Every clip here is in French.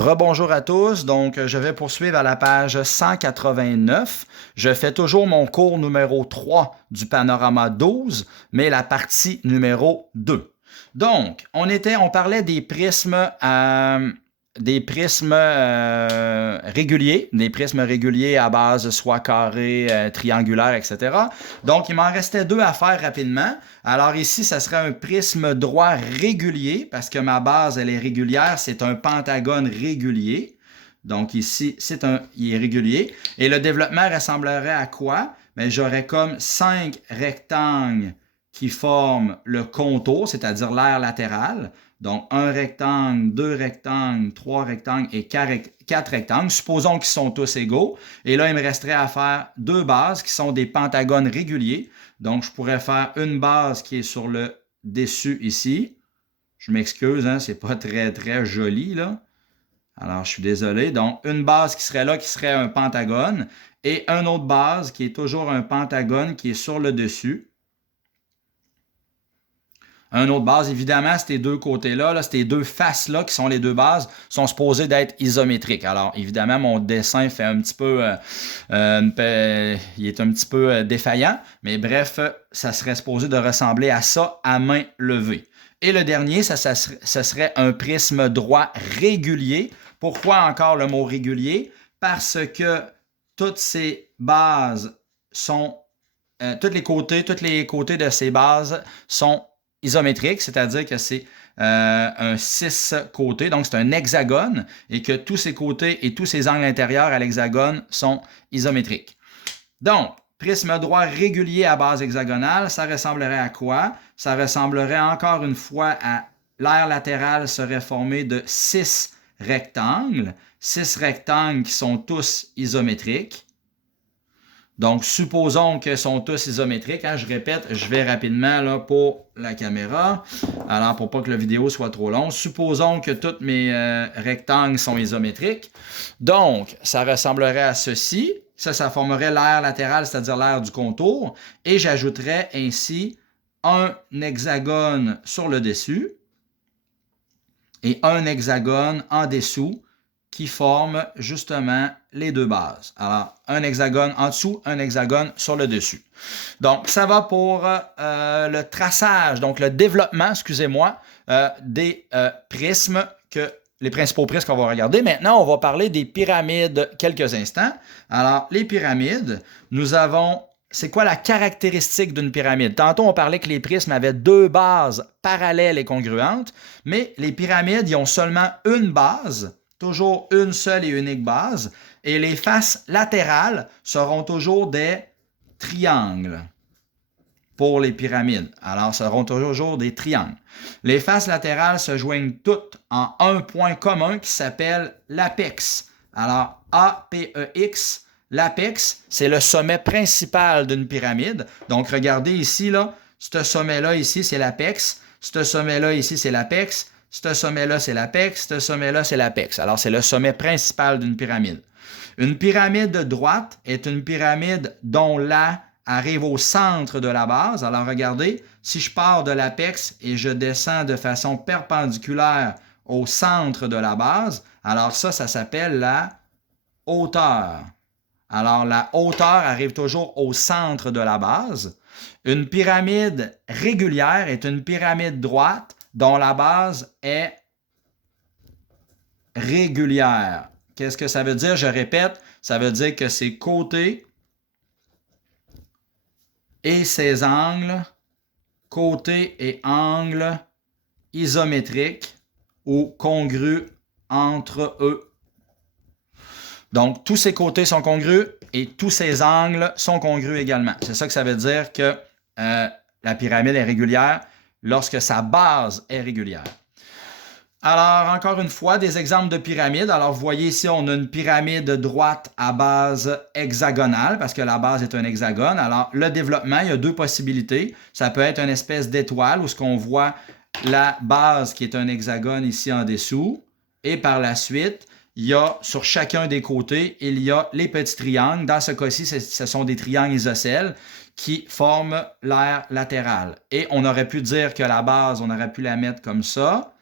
Rebonjour à tous, donc je vais poursuivre à la page 189. Je fais toujours mon cours numéro 3 du panorama 12, mais la partie numéro 2. Donc, on parlait des prismes réguliers à base soit carré, triangulaire, etc. Donc, il m'en restait deux à faire rapidement. Alors ici, ça serait un prisme droit régulier, parce que ma base, elle est régulière, c'est un pentagone régulier. Donc ici, il est régulier. Et le développement ressemblerait à quoi? Bien, j'aurais comme 5 rectangles qui forment le contour, c'est-à-dire l'aire latérale. Donc, un rectangle, deux rectangles, trois rectangles et quatre rectangles. Supposons qu'ils sont tous égaux. Et là, il me resterait à faire deux bases qui sont des pentagones réguliers. Donc, je pourrais faire une base qui est sur le dessus ici. Je m'excuse, hein, c'est pas très, très joli, là. Alors, je suis désolé. Donc, une base qui serait là, qui serait un pentagone. Et une autre base qui est toujours un pentagone qui est sur le dessus. Une autre base, évidemment, ces deux côtés-là, ces deux faces-là, qui sont les deux bases, sont supposées d'être isométriques. Alors, évidemment, mon dessin fait un petit peu, il est un petit peu défaillant, mais bref, ça serait supposé de ressembler à ça à main levée. Et le dernier, ça serait un prisme droit régulier. Pourquoi encore le mot régulier? Parce que toutes ces bases sont, tous les côtés de ces bases sont isométrique, c'est-à-dire que c'est un 6 côtés, donc c'est un hexagone, et que tous ces côtés et tous ces angles intérieurs à l'hexagone sont isométriques. Donc, prisme droit régulier à base hexagonale, ça ressemblerait à quoi? Ça ressemblerait encore une fois à l'aire latérale serait formée de 6 rectangles qui sont tous isométriques. Donc, supposons qu'ils sont tous isométriques. Hein, je répète, je vais rapidement là, pour la caméra. Alors, pour pas que la vidéo soit trop longue, supposons que tous mes rectangles sont isométriques. Donc, ça ressemblerait à ceci. Ça formerait l'aire latérale, c'est-à-dire l'aire du contour. Et j'ajouterais ainsi un hexagone sur le dessus et un hexagone en dessous qui forment justement les deux bases. Alors, un hexagone en dessous, un hexagone sur le dessus. Donc, ça va pour le traçage, donc le développement, excusez-moi, des prismes, les principaux prismes qu'on va regarder. Maintenant, on va parler des pyramides quelques instants. Alors, les pyramides, nous avons... C'est quoi la caractéristique d'une pyramide? Tantôt, on parlait que les prismes avaient deux bases parallèles et congruentes, mais les pyramides, ils ont seulement une base, toujours une seule et unique base, et les faces latérales seront toujours des triangles pour les pyramides. Alors, seront toujours des triangles. Les faces latérales se joignent toutes en un point commun qui s'appelle l'apex. Alors, A-P-E-X, l'apex, c'est le sommet principal d'une pyramide. Donc, regardez ici, là, ce sommet-là ici, c'est l'apex. Ce sommet-là ici, c'est l'apex. Ce sommet-là, c'est l'apex. Ce sommet-là, c'est l'apex. Alors, c'est le sommet principal d'une pyramide. Une pyramide droite est une pyramide dont l'A arrive au centre de la base. Alors, regardez, si je pars de l'apex et je descends de façon perpendiculaire au centre de la base, alors ça s'appelle la hauteur. Alors, la hauteur arrive toujours au centre de la base. Une pyramide régulière est une pyramide droite dont la base est régulière. Qu'est-ce que ça veut dire? Je répète, ça veut dire que ses côtés et ses angles, côtés et angles isométriques ou congrus entre eux. Donc, tous ces côtés sont congrus et tous ces angles sont congrus également. C'est ça que ça veut dire que la pyramide est régulière lorsque sa base est régulière. Alors, encore une fois, des exemples de pyramides. Alors, vous voyez ici, on a une pyramide droite à base hexagonale, parce que la base est un hexagone. Alors, le développement, il y a deux possibilités. Ça peut être une espèce d'étoile, où ce qu'on voit la base qui est un hexagone ici en dessous. Et par la suite, il y a sur chacun des côtés, il y a les petits triangles. Dans ce cas-ci, ce sont des triangles isocèles qui forment l'aire latérale. Et on aurait pu dire que la base, on aurait pu la mettre comme ça.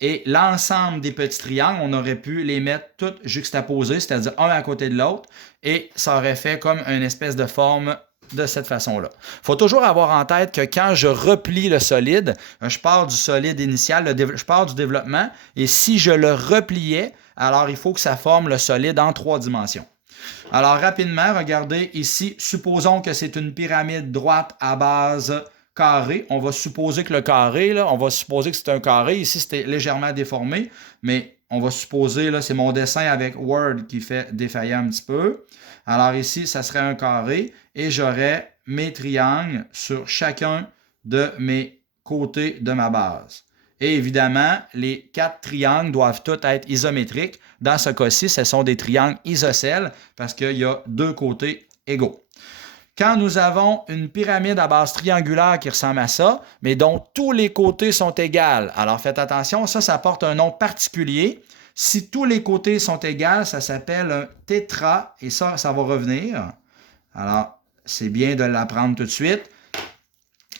Et l'ensemble des petits triangles, on aurait pu les mettre tous juxtaposés, c'est-à-dire un à côté de l'autre, et ça aurait fait comme une espèce de forme de cette façon-là. Il faut toujours avoir en tête que quand je replie le solide, je pars du solide initial, je pars du développement, et si je le repliais, alors il faut que ça forme le solide en 3 dimensions. Alors rapidement, regardez ici, supposons que c'est une pyramide droite à base carré. On va supposer que le carré, là, on va supposer que c'est un carré. Ici, c'était légèrement déformé, mais on va supposer, là, c'est mon dessin avec Word qui fait défailler un petit peu. Alors ici, ça serait un carré et j'aurais mes triangles sur chacun de mes côtés de ma base. Et évidemment, les 4 triangles doivent tous être isométriques. Dans ce cas-ci, ce sont des triangles isocèles parce qu'il y a 2 côtés égaux. Quand nous avons une pyramide à base triangulaire qui ressemble à ça, mais dont tous les côtés sont égaux, alors faites attention, ça porte un nom particulier. Si tous les côtés sont égaux, ça s'appelle un tétra, et ça va revenir. Alors, c'est bien de l'apprendre tout de suite.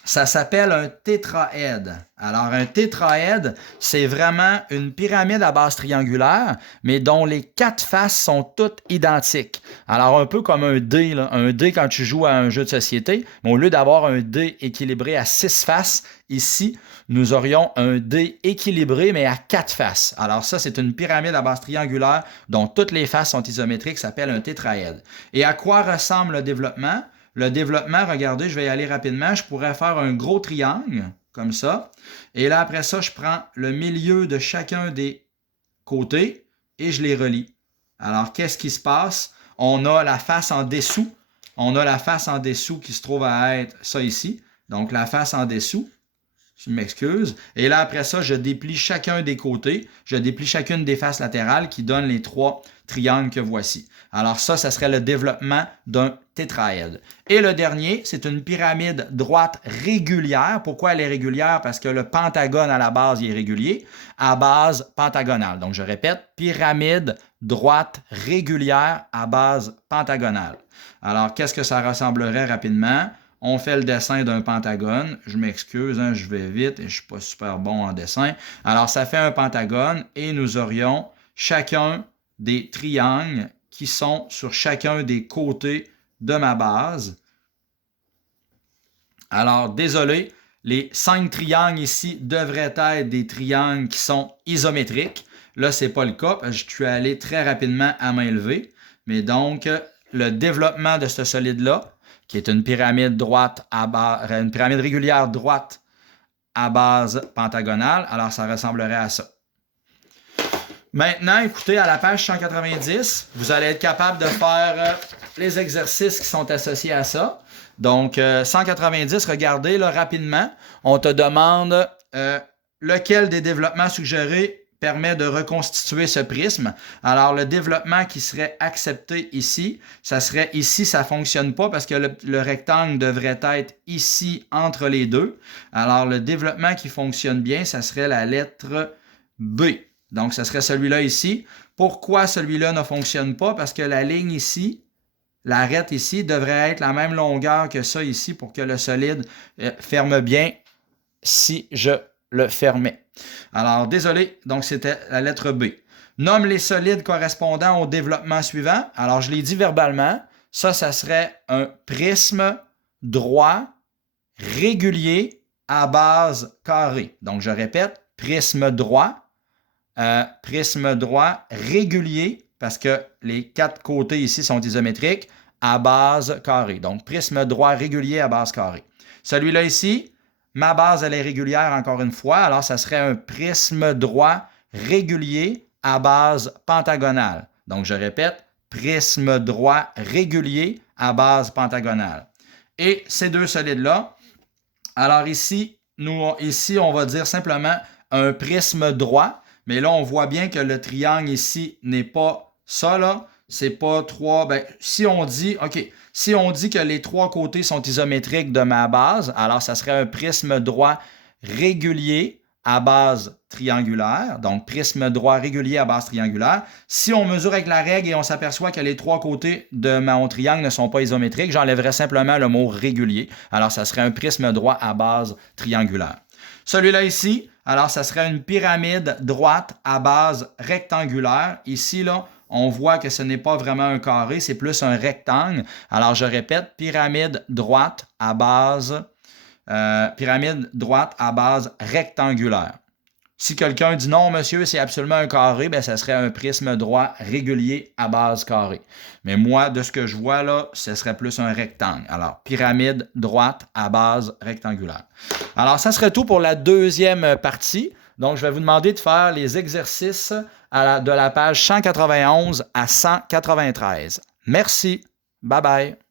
Ça s'appelle un tétraède. Alors, un tétraède, c'est vraiment une pyramide à base triangulaire, mais dont les 4 faces sont toutes identiques. Alors, un peu comme un dé, là. Un dé quand tu joues à un jeu de société, mais au lieu d'avoir un dé équilibré à 6 faces, ici, nous aurions un dé équilibré, mais à 4 faces. Alors ça, c'est une pyramide à base triangulaire dont toutes les faces sont isométriques, ça s'appelle un tétraède. Et à quoi ressemble le développement? Le développement, regardez, je vais y aller rapidement. Je pourrais faire un gros triangle, comme ça. Et là, après ça, je prends le milieu de chacun des côtés et je les relie. Alors, qu'est-ce qui se passe? On a la face en dessous. On a la face en dessous qui se trouve à être ça ici. Donc, la face en dessous. Je m'excuse. Et là, après ça, je déplie chacun des côtés. Je déplie chacune des faces latérales qui donnent les 3 triangles que voici. Alors ça serait le développement d'un tétraède. Et le dernier, c'est une pyramide droite régulière. Pourquoi elle est régulière? Parce que le pentagone à la base il est régulier, à base pentagonale. Donc je répète, pyramide droite régulière à base pentagonale. Alors qu'est-ce que ça ressemblerait rapidement? On fait le dessin d'un pentagone. Je m'excuse, hein, je vais vite et je ne suis pas super bon en dessin. Alors, ça fait un pentagone et nous aurions chacun des triangles qui sont sur chacun des côtés de ma base. Alors, désolé, les 5 triangles ici devraient être des triangles qui sont isométriques. Là, ce n'est pas le cas parce que je suis allé très rapidement à main levée. Mais donc, le développement de ce solide-là, qui est une pyramide droite une pyramide régulière droite à base pentagonale. Alors, ça ressemblerait à ça. Maintenant, écoutez, à la page 190, vous allez être capable de faire les exercices qui sont associés à ça. Donc, 190, regardez là, rapidement. On te demande lequel des développements suggérés permet de reconstituer ce prisme. Alors, le développement qui serait accepté ici, ça serait ici, ça ne fonctionne pas parce que le rectangle devrait être ici entre les deux. Alors, le développement qui fonctionne bien, ça serait la lettre B. Donc, ça serait celui-là ici. Pourquoi celui-là ne fonctionne pas? Parce que la ligne ici, l'arête ici, devrait être la même longueur que ça ici pour que le solide ferme bien si je le fermais. Alors, désolé, donc c'était la lettre B. Nomme les solides correspondant au développement suivant. Alors, je l'ai dit verbalement. Ça serait un prisme droit régulier à base carrée. Donc, je répète, prisme droit régulier, parce que les 4 côtés ici sont isométriques, à base carrée. Donc, prisme droit régulier à base carrée. Celui-là ici, ma base, elle est régulière encore une fois, alors ça serait un prisme droit régulier à base pentagonale. Donc, je répète, prisme droit régulier à base pentagonale. Et ces 2 solides-là, alors ici, on va dire simplement un prisme droit, mais là, on voit bien que le triangle ici n'est pas ça, là. C'est pas 3. Ben, si on dit que les 3 côtés sont isométriques de ma base, alors ça serait un prisme droit régulier à base triangulaire. Donc, prisme droit régulier à base triangulaire. Si on mesure avec la règle et on s'aperçoit que les 3 côtés de mon triangle ne sont pas isométriques, j'enlèverais simplement le mot régulier. Alors, ça serait un prisme droit à base triangulaire. Celui-là ici, alors ça serait une pyramide droite à base rectangulaire. Ici, là, on voit que ce n'est pas vraiment un carré, c'est plus un rectangle. Alors, je répète, pyramide droite à base rectangulaire. Si quelqu'un dit non, monsieur, c'est absolument un carré, bien, ça serait un prisme droit régulier à base carré. Mais moi, de ce que je vois là, ce serait plus un rectangle. Alors, pyramide droite à base rectangulaire. Alors, ça serait tout pour la deuxième partie. Donc, je vais vous demander de faire les exercices de la page 191 à 193. Merci. Bye bye.